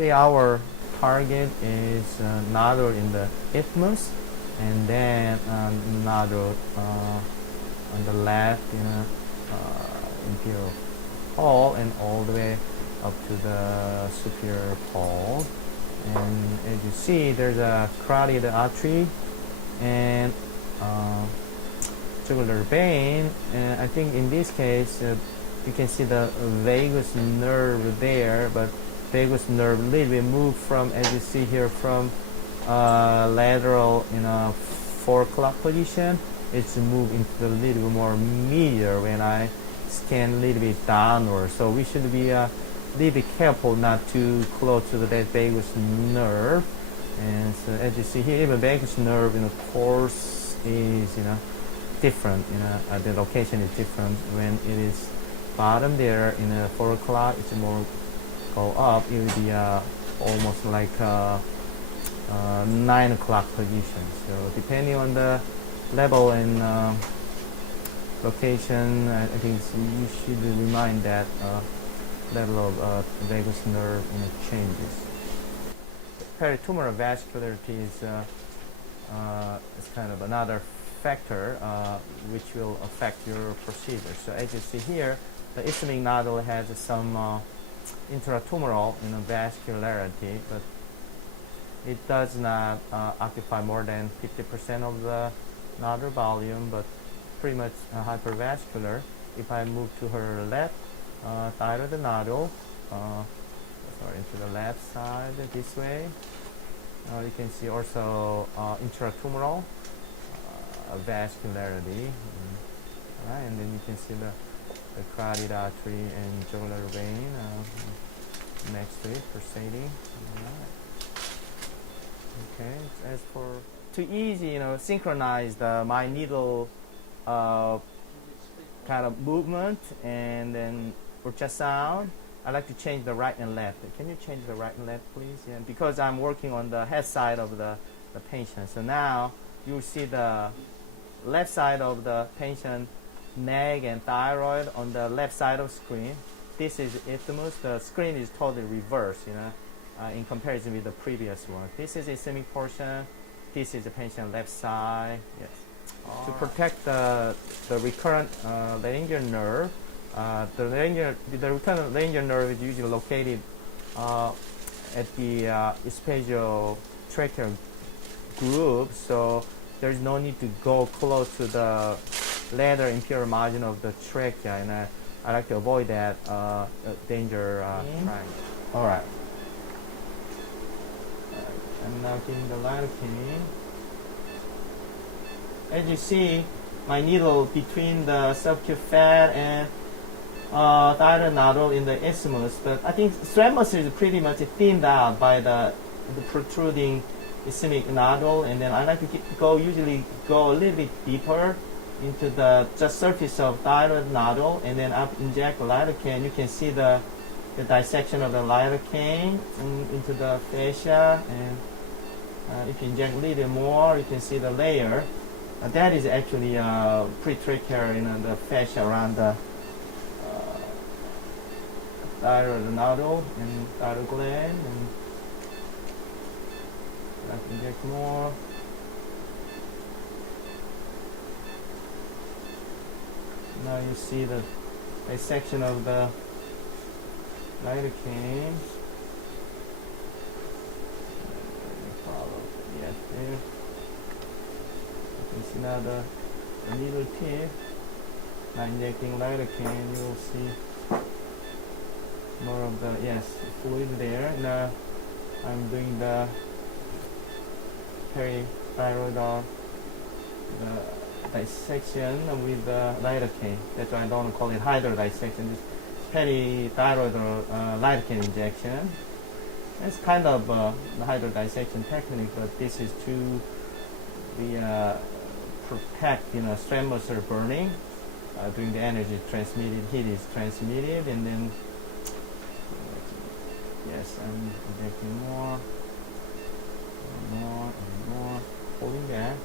Today our target is nodule in the isthmus, and then nodule on the left, inferior pole, and all the way up to the superior pole. And as you see, there's a carotid artery and jugular vein. And I think in this case, you can see the vagus nerve there, but vagus nerve a little bit moved from, as you see here, from lateral in a 4 o'clock position. It's moved into a little bit more medial when I scan a little bit downward. So we should be a little bit careful not too close to that vagus nerve. And so as you see here, even vagus nerve, course is, different. The location is different. When it is bottom there in a 4 o'clock, it's more go up. It will be almost like 9 o'clock position. So depending on the level and location, I think you should remind that level of vagus nerve changes. Peritumoral vascularity is kind of another factor which will affect your procedure. So as you see here, the isthmic nodule has some intratumoral vascularity, but it does not occupy more than 50% of the nodule volume, but pretty much hypervascular. If I move to her left thyroid nodule, into the left side this way, you can see also intratumoral vascularity. Right, and then you can see the carotid artery and jugular vein next to it, pulsating. Okay, as for to easy, synchronize my needle kind of movement and then ultrasound, I like to change the right and left. Can you change the right and left, please? Yeah, because I'm working on the head side of the patient. So now you see the left side of the patient neck and thyroid on the left side of screen. This is isthmus. The screen is totally reversed, in comparison with the previous one. This is ischemic portion. This is the patient left side. Yes. To protect the recurrent laryngeal nerve, the recurrent laryngeal nerve is usually located at the esophageal-tracheal groove, so there's no need to go close to the lateral inferior margin of the trachea, and I like to avoid that danger. All right. I'm now getting the lidocaine. As you see, my needle between the subacute fat and thyroid nodule in the isthmus, but I think squamous is pretty much thinned out by the protruding ischemic nodule, and then I like to usually go a little bit deeper into the just surface of thyroid nodule, and then I inject lidocaine. You can see the dissection of the lidocaine into the fascia, and if you inject a little more, you can see the layer. That is actually pretracheal, the fascia around the thyroid nodule and thyroid gland, and I can inject more. Now you see the dissection of the lidocaine. Follow there. You see now the needle tip. By injecting lidocaine, you will see more of the fluid there. Now I'm doing the perithyroid the dissection with the lidocaine. That's why I don't call it hydro dissection. It's perithyroid lidocaine injection. It's kind of the hydro dissection technique, but this is to protect stem muscle burning during the energy transmitted. Heat is transmitted, and then I'm injecting more, holding back.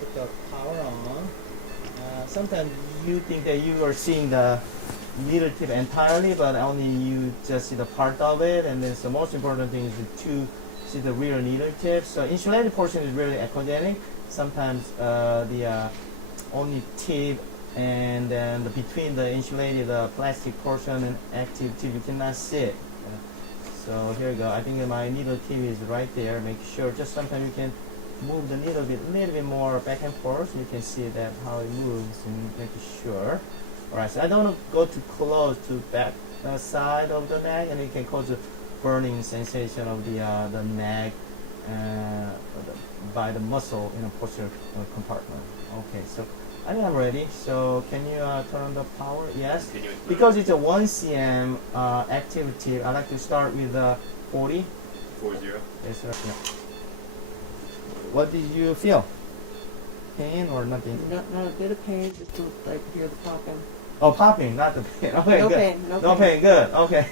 Put the power on. Sometimes you think that you are seeing the needle tip entirely, but only you just see the part of it. And then the most important thing is to see the real needle tip. So insulated portion is really echogenic. Sometimes the only tip and then between the insulated plastic portion and active tip you cannot see it. So here you go. I think my needle tip is right there. Make sure. Just sometimes you can move the needle a little bit more back and forth. You can see that how it moves and make sure. Alright, so I don't want to go too close to back side of the neck, and it can cause a burning sensation of the neck by the muscle in a posterior compartment. Okay, so I think I'm ready. So can you turn on the power? Yes. Because it's a 1 cm activity, I like to start with 40. 40. Yes, sir. Yeah. What did you feel? Pain or nothing? Not a bit of pain, just to like hear the popping. Oh, popping, not the pain. Okay, No good. pain, no No pain. pain, good. Okay.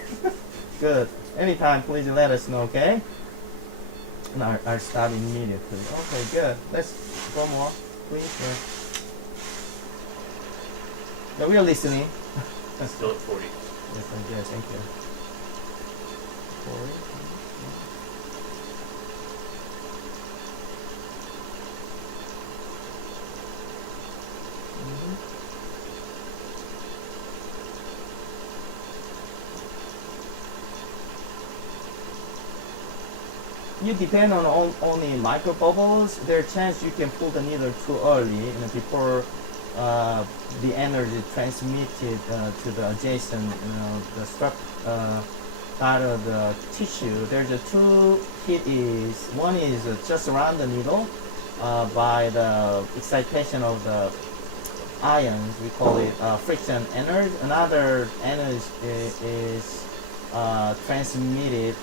Good. Anytime, please let us know, okay? And I'll stop immediately. Okay, good. Let's go more, please. Yeah, we are listening. Still at 40. Yes, thank you. 40. You depend on only micro bubbles. There's a chance you can pull the needle too early, before the energy transmitted to the adjacent, the side of the tissue. There's two hit is one is just around the needle by the excitation of the ions. We call it friction energy. Another energy is transmitted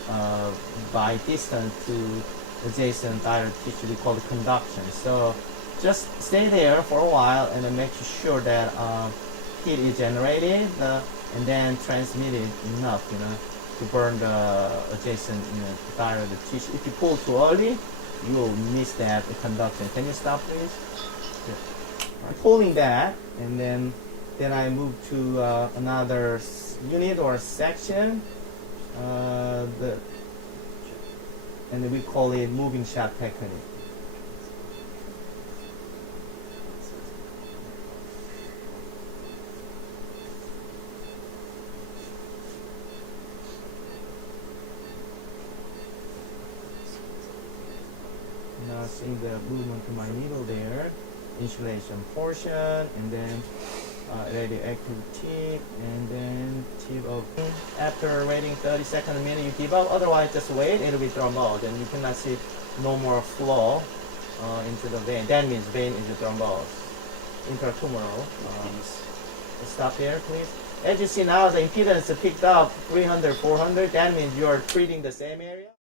by distance to adjacent thyroid tissue. We call it conduction. So just stay there for a while and then make sure that heat is generated and then transmitted enough, to burn the adjacent thyroid tissue. If you pull too early, you will miss that conduction. Can you stop, please? Good. I'm pulling that, and then I move to another unit or section. And we call it moving shot technique. Now seeing the movement to my needle there, insulation portion, and then radioactive tip, and then tip of. After waiting 30 seconds, a minute, you give up. Otherwise, just wait. It'll be thrombosed, and you cannot see no more flow into the vein. That means vein is thrombosed, intratumoral. Stop there, please. As you see now, the impedance picked up 300, 400. That means you are treating the same area.